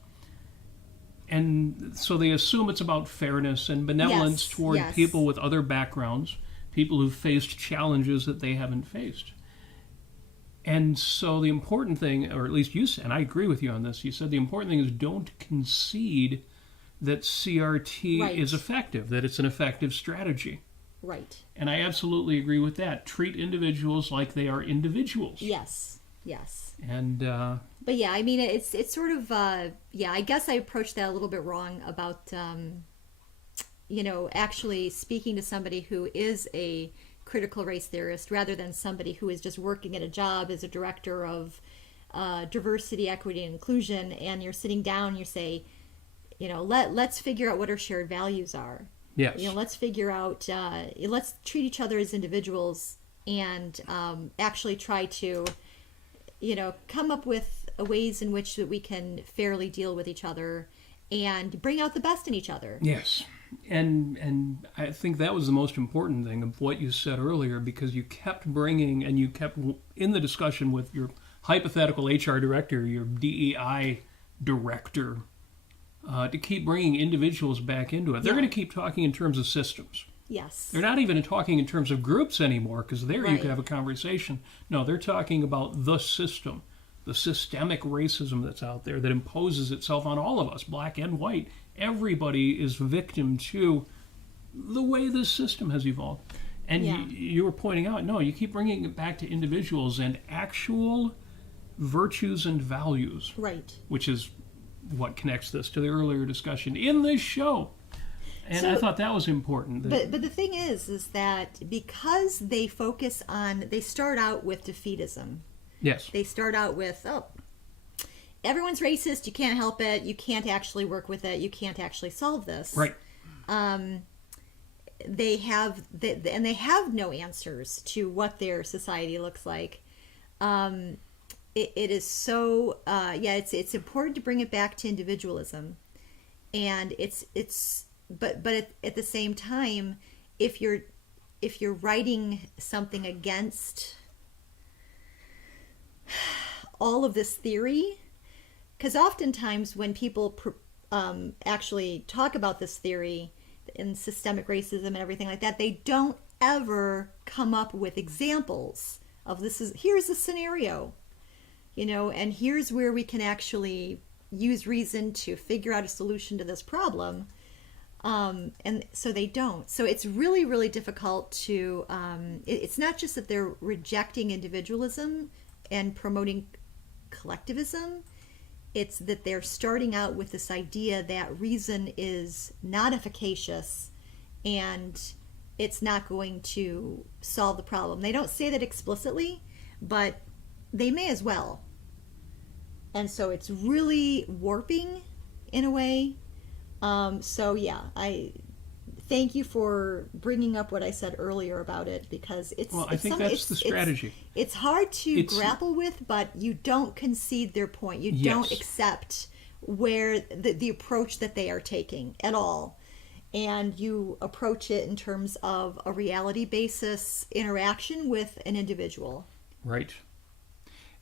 And so they assume it's about fairness and benevolence toward people with other backgrounds, people who've faced challenges that they haven't faced. And so the important thing, or at least you said, and I agree with you on this, you said the important thing is don't concede that CRT is effective, that it's an effective strategy. Right. And I absolutely agree with that. Treat individuals like they are individuals. Yes. And but yeah, I mean, it's sort of I guess I approached that a little bit wrong about actually speaking to somebody who is a critical race theorist rather than somebody who is just working at a job as a director of diversity, equity, and inclusion, and you're sitting down and you say, let's figure out what our shared values are. Yes. Let's figure out, let's treat each other as individuals and actually try to, come up with ways in which that we can fairly deal with each other and bring out the best in each other. Yes. And I think that was the most important thing of what you said earlier, because you kept bringing, and you kept in the discussion with your hypothetical HR director, your DEI director, to keep bringing individuals back into it. They're going to keep talking in terms of systems. Yes. They're not even talking in terms of groups anymore, because there you could have a conversation. No, they're talking about the system, the systemic racism that's out there that imposes itself on all of us, black and white. Everybody is victim to the way this system has evolved. And you were pointing out, no, you keep bringing it back to individuals and actual virtues and values. Right. Which is what connects this to the earlier discussion in this show. And I thought that was important. But the thing is that because they start out with defeatism. Yes. They start out with, everyone's racist, you can't help it, you can't actually work with it, you can't actually solve this. Right. They have no answers to what their society looks like. It is so it's important to bring it back to individualism, and but at the same time, if you're writing something against all of this theory, because oftentimes when people actually talk about this theory in systemic racism and everything like that, they don't ever come up with examples of here's a scenario, and here's where we can actually use reason to figure out a solution to this problem. And so they don't. So it's really, really difficult to, it's not just that they're rejecting individualism and promoting collectivism. It's that they're starting out with this idea that reason is not efficacious and it's not going to solve the problem. They don't say that explicitly, but they may as well. And so it's really warping in a way. So yeah, I thank you for bringing up what I said earlier about it, because I think that's the strategy. It's hard to grapple with, but you don't concede their point. You don't accept where the approach that they are taking at all. And you approach it in terms of a reality basis interaction with an individual. Right.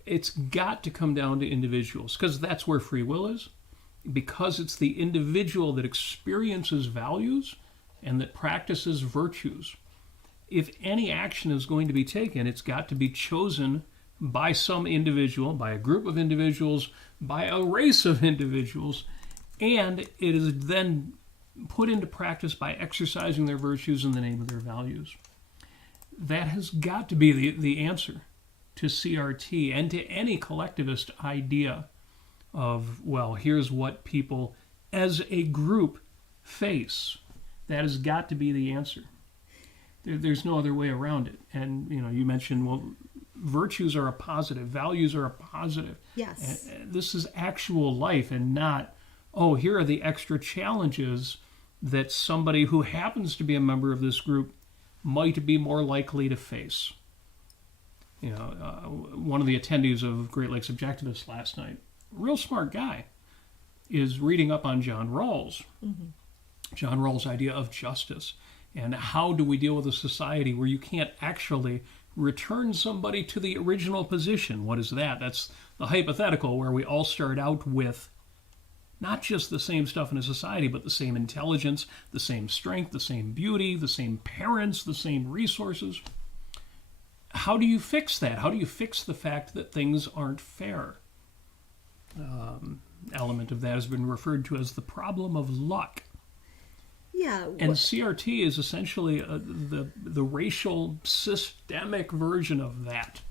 It's got to come down to individuals, because that's where free will is. Because it's the individual that experiences values and that practices virtues. If any action is going to be taken, it's got to be chosen by some individual, by a group of individuals, by a race of individuals, and it is then put into practice by exercising their virtues in the name of their values. That has got to be the answer to CRT and to any collectivist idea of, well, here's what people as a group face. That has got to be the answer. There's no other way around it. And, you mentioned, well, virtues are a positive, values are a positive. Yes. This is actual life, and not, oh, here are the extra challenges that somebody who happens to be a member of this group might be more likely to face. One of the attendees of Great Lakes Objectivists last night, real smart guy, is reading up on John Rawls. Mm-hmm. John Rawls' idea of justice, and how do we deal with a society where you can't actually return somebody to the original position. What is that? That's the hypothetical, where we all start out with not just the same stuff in a society, but the same intelligence, the same strength, the same beauty, the same parents, the same resources. How do you fix that? How do you fix the fact that things aren't fair? Element of that has been referred to as the problem of luck. Yeah. And CRT is essentially the racial systemic version of that.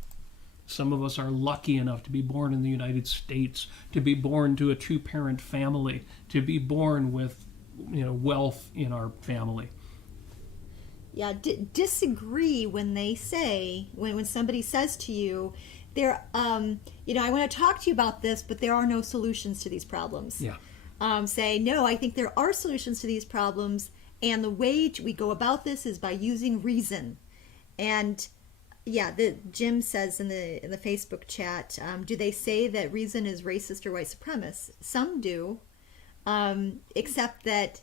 Some of us are lucky enough to be born in the United States, to be born to a two-parent family, to be born with wealth in our family. Yeah, disagree when they say, when somebody says to you, I want to talk to you about this, but there are no solutions to these problems. Yeah. Say, no, I think there are solutions to these problems, and the way we go about this is by using reason. And yeah, Jim says in the Facebook chat, do they say that reason is racist or white supremacist? Some do, except that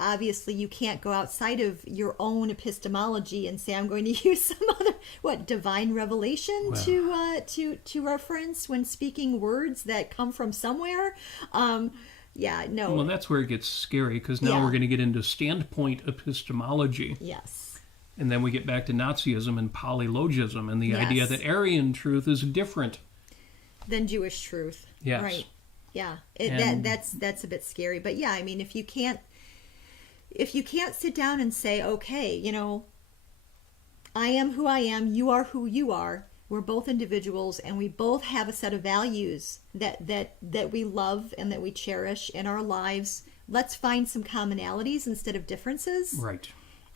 obviously you can't go outside of your own epistemology and say, I'm going to use some other divine revelation to reference when speaking words that come from somewhere. Yeah, no. Well, that's where it gets scary, because now we're going to get into standpoint epistemology. Yes. And then we get back to Nazism and polylogism and the idea that Aryan truth is different than Jewish truth. Yes. Right. Yeah. That's a bit scary. But yeah, I mean, if you can't sit down and say, okay, I am who I am, you are who you are. We're both individuals, and we both have a set of values that we love and that we cherish in our lives. Let's find some commonalities instead of differences. Right.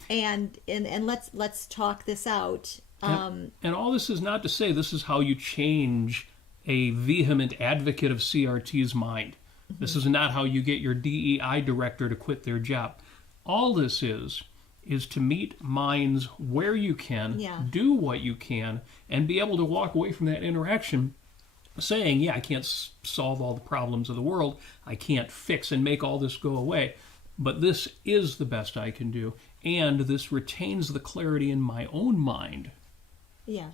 And let's talk this out. And all this is not to say this is how you change a vehement advocate of CRT's mind. Mm-hmm. This is not how you get your DEI director to quit their job. All this is to meet minds where you can, do what you can, and be able to walk away from that interaction saying, I can't solve all the problems of the world. I can't fix and make all this go away. But this is the best I can do. And this retains the clarity in my own mind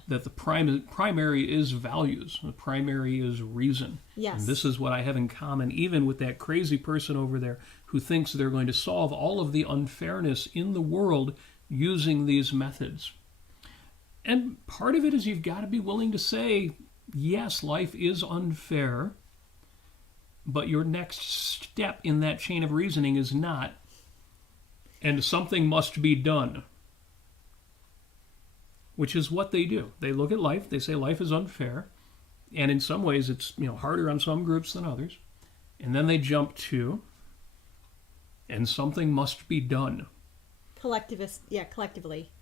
that the primary is values. The primary is reason. Yes. And this is what I have in common, even with that crazy person over there who thinks they're going to solve all of the unfairness in the world using these methods. And part of it is you've got to be willing to say, yes, life is unfair, but your next step in that chain of reasoning is not, and something must be done. Which is what they do. They look at life, they say life is unfair, and in some ways it's harder on some groups than others. And then they jump to, and something must be done. Collectively.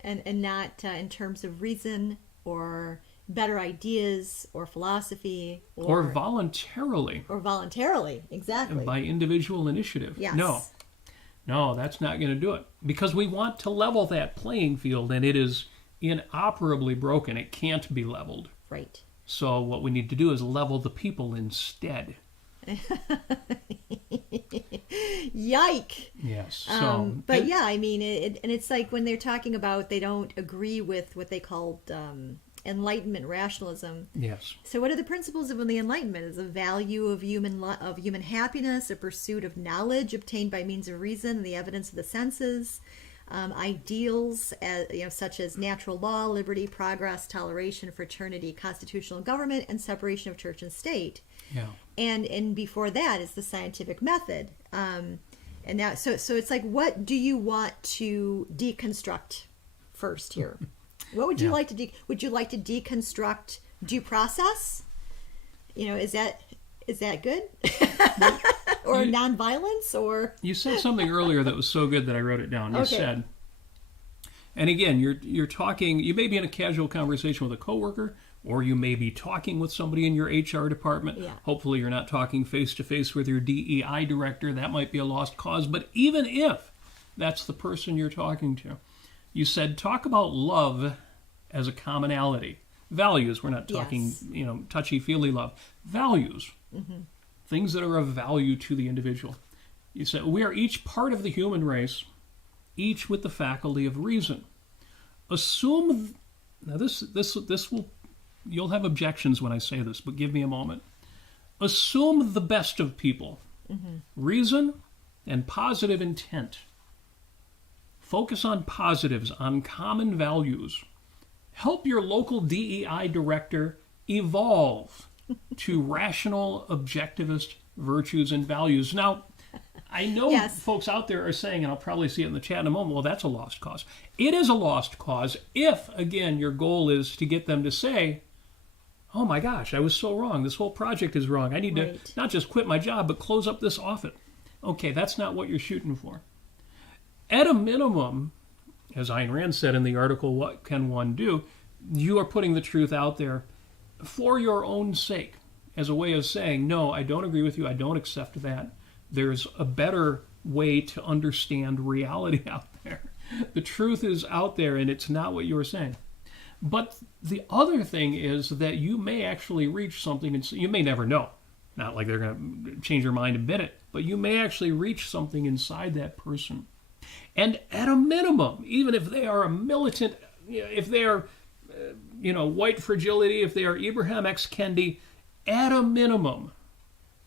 And not in terms of reason or better ideas or philosophy or voluntarily. Or voluntarily, exactly. By individual initiative. Yes. No, that's not going to do it. Because we want to level that playing field, and it is inoperably broken. It can't be leveled. Right. So what we need to do is level the people instead. Yike. Yes. But yeah, I mean, and it's like when they're talking about they don't agree with what they called Enlightenment rationalism. Yes. So what are the principles of the Enlightenment? Is the value of human happiness, a pursuit of knowledge obtained by means of reason and the evidence of the senses, ideals such as natural law, liberty, progress, toleration, fraternity, constitutional government, and separation of church and state. Yeah. And before that is the scientific method. And that so it's like, what do you want to deconstruct first here? What would you like to would you like to deconstruct due process? Is that good? Or nonviolence, or you said something earlier that was so good that I wrote it down. You said, and again, you're talking. You may be in a casual conversation with a coworker, or you may be talking with somebody in your HR department. Yeah. Hopefully, you're not talking face to face with your DEI director. That might be a lost cause. But even if that's the person you're talking to, you said talk about love as a commonality. Values. We're not talking, touchy-feely love. Values. Mm-hmm. Things that are of value to the individual. You said we are each part of the human race, each with the faculty of reason. Assume now this will, you'll have objections when I say this, but give me a moment. Assume the best of people. Mm-hmm. Reason and positive intent. Focus on positives, on common values. Help your local DEI director evolve to rational, objectivist virtues and values. Now, I know folks out there are saying, and I'll probably see it in the chat in a moment, well, that's a lost cause. It is a lost cause if, again, your goal is to get them to say, oh my gosh, I was so wrong. This whole project is wrong. I need to not just quit my job, but close up this office. Okay, that's not what you're shooting for. At a minimum, as Ayn Rand said in the article, What Can One Do? You are putting the truth out there for your own sake, as a way of saying, no, I don't agree with you, I don't accept that. There's a better way to understand reality out there. The truth is out there, and it's not what you're saying. But the other thing is that you may actually reach something, and you may never know. Not like they're going to change their mind in a minute, but you may actually reach something inside that person. And at a minimum, even if they are a militant, if they are, white fragility, if they are Abraham X. Kendi, at a minimum,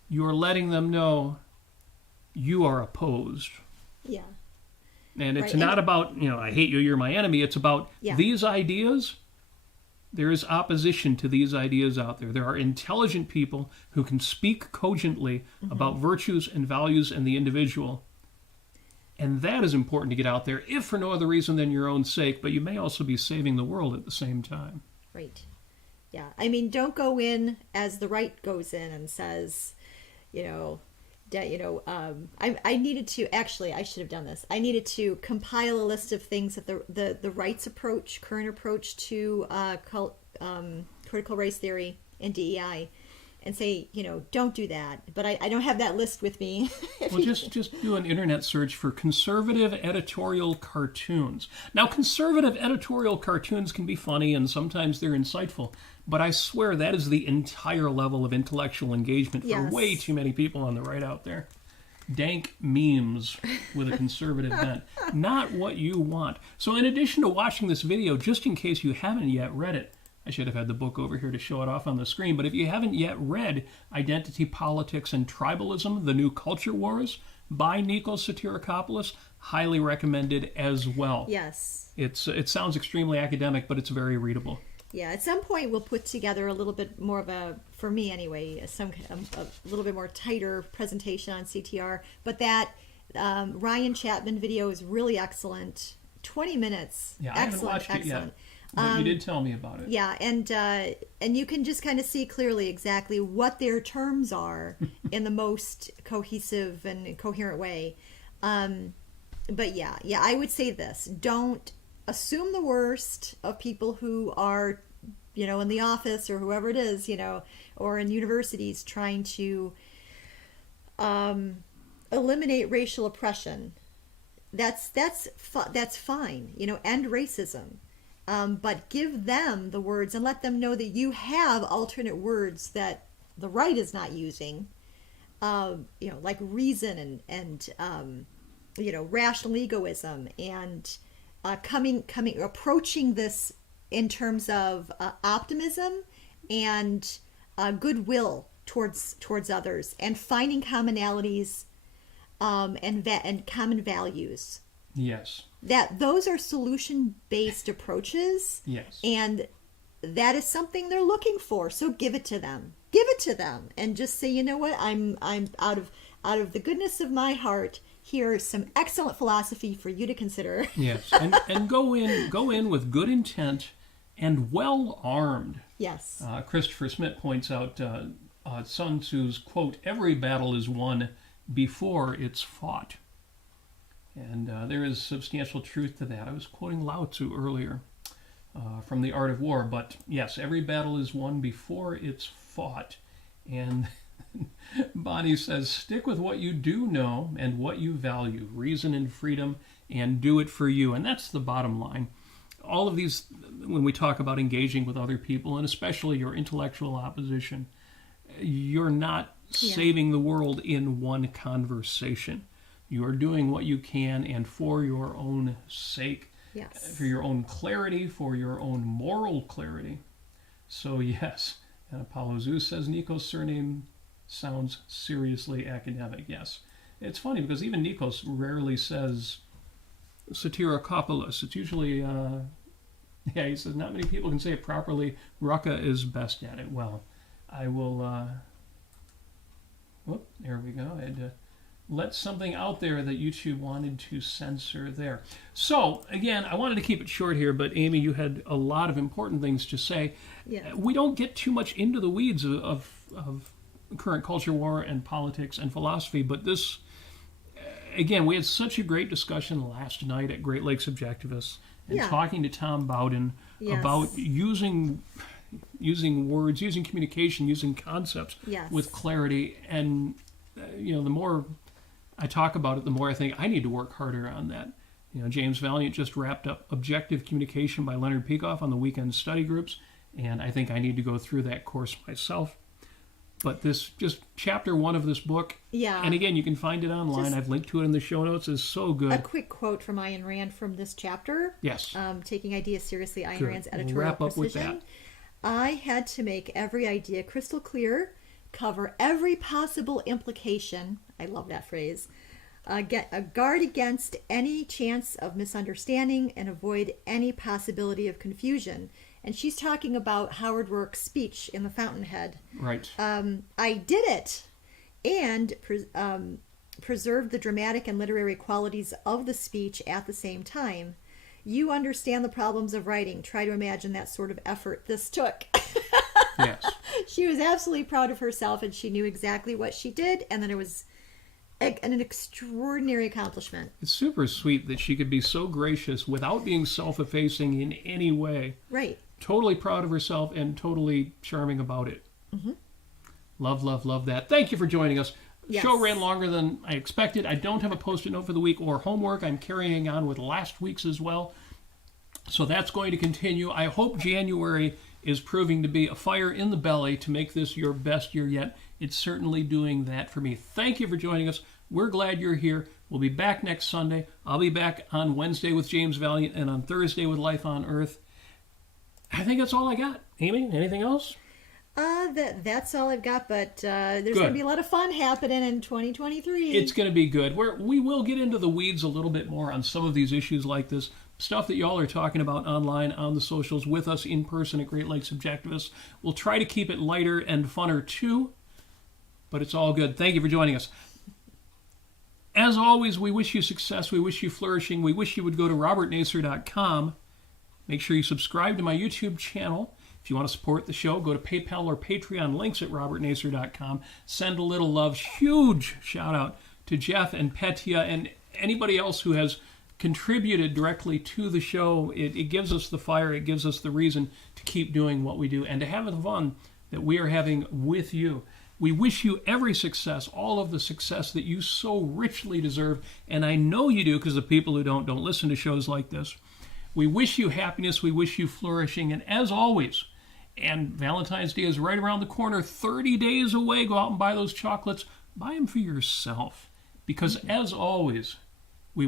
you're letting them know you are opposed. Yeah. And it's not about, I hate you, you're my enemy. It's about these ideas. There is opposition to these ideas out there. There are intelligent people who can speak cogently about virtues and values and the individual. And that is important to get out there, if for no other reason than your own sake, but you may also be saving the world at the same time. Right. Yeah. I mean, don't go in as the right goes in and says, I needed to, actually, I should have done this. I needed to compile a list of things that the rights approach, current approach to critical race theory and DEI, and say, don't do that. But I don't have that list with me. Well, just do an internet search for conservative editorial cartoons. Now, conservative editorial cartoons can be funny and sometimes they're insightful, but I swear that is the entire level of intellectual engagement for way too many people on the right out there. Dank memes with a conservative bent. Not what you want. So in addition to watching this video, just in case you haven't yet read it, I should have had the book over here to show it off on the screen, but if you haven't yet read Identity, Politics, and Tribalism, The New Culture Wars by Nikos Sotirakopoulos, highly recommended as well. Yes. It sounds extremely academic, but it's very readable. Yeah, at some point we'll put together a little bit more of a, for me anyway, a little bit more tighter presentation on CTR, but that Ryan Chapman video is really excellent. 20 minutes. Yeah, I haven't watched it yet. But you did tell me about it. Yeah, and you can just kind of see clearly exactly what their terms are in the most cohesive and coherent way. But yeah, I would say this: don't assume the worst of people who are in the office or whoever it is, or in universities trying to eliminate racial oppression. That's fine, end racism. But give them the words and let them know that you have alternate words that the right is not using, like reason and rational egoism, and approaching this in terms of optimism and goodwill towards others, and finding commonalities and common values. Yes. That those are solution-based approaches. Yes. And that is something they're looking for. So give it to them. Give it to them, and just say, you know what? I'm out of the goodness of my heart. Here's some excellent philosophy for you to consider. Yes, and go in with good intent and well armed. Yes. Christopher Smith points out Sun Tzu's quote: "Every battle is won before it's fought." And there is substantial truth to that. I was quoting Lao Tzu earlier from The Art of War, but yes, every battle is won before it's fought. And Bonnie says, stick with what you do know and what you value, reason and freedom, and do it for you. And that's the bottom line. All of these, when we talk about engaging with other people, and especially your intellectual opposition, you're not saving the world in one conversation. You are doing what you can, and for your own sake, for your own clarity, for your own moral clarity. So yes, and Apollo Zeus says Nico's surname sounds seriously academic. Yes, it's funny because even Nikos rarely says Sotirakopoulos. It's usually, he says not many people can say it properly. Rucka is best at it. Well, I will, there we go. I had to let something out there that YouTube wanted to censor there. So, again, I wanted to keep it short here, but Amy, you had a lot of important things to say. Yeah. We don't get too much into the weeds of current culture war and politics and philosophy, but this, again, we had such a great discussion last night at Great Lakes Objectivists, and talking to Tom Bowden about using words, using communication, using concepts with clarity. And, the more I talk about it, the more I think I need to work harder on that. James Valiant just wrapped up Objective Communication by Leonard Peikoff on the weekend study groups, and I think I need to go through that course myself. But this, just chapter 1 of this book, and again, you can find it online. I've linked to it in the show notes, is so good. A quick quote from Ayn Rand from this chapter. Yes. Taking ideas seriously, Ayn Rand's editorial we'll wrap up precision. with that. I had to make every idea crystal clear, cover every possible implication. I love that phrase. Get a guard against any chance of misunderstanding and avoid any possibility of confusion. And she's talking about Howard Rourke's speech in The Fountainhead. Right. I did it, and preserved the dramatic and literary qualities of the speech at the same time. You understand the problems of writing. Try to imagine that sort of effort this took. Yes. She was absolutely proud of herself, and she knew exactly what she did, and then it was an extraordinary accomplishment. It's super sweet that she could be so gracious without being self-effacing in any way. Right. Totally proud of herself and totally charming about it. Mm-hmm. Love, love, love that. Thank you for joining us. Yes. Show ran longer than I expected. I don't have a post-it note for the week or homework. I'm carrying on with last week's as well. So that's going to continue. I hope January is proving to be a fire in the belly to make this your best year yet. It's certainly doing that for me. Thank you for joining us. We're glad you're here. We'll be back next Sunday. I'll be back on Wednesday with James Valiant and on Thursday with Life on Earth. I think that's all I got. Amy, anything else? That's all I've got, but there's going to be a lot of fun happening in 2023. It's going to be good. We will get into the weeds a little bit more on some of these issues like this. Stuff that y'all are talking about online, on the socials, with us in person at Great Lakes Objectivists. We'll try to keep it lighter and funner too, but it's all good. Thank you for joining us. As always, we wish you success. We wish you flourishing. We wish you would go to robertnasir.com. Make sure you subscribe to my YouTube channel. If you want to support the show, go to PayPal or Patreon, links at robertnasir.com. Send a little love. Huge shout out to Jeff and Petya and anybody else who has contributed directly to the show. It gives us the fire. It gives us the reason to keep doing what we do and to have the fun that we are having with you. We wish you every success, all of the success that you so richly deserve, and I know you do because the people who don't listen to shows like this. We wish you happiness. We wish you flourishing, and as always, and Valentine's Day is right around the corner, 30 days away. Go out and buy those chocolates. Buy them for yourself because, as always,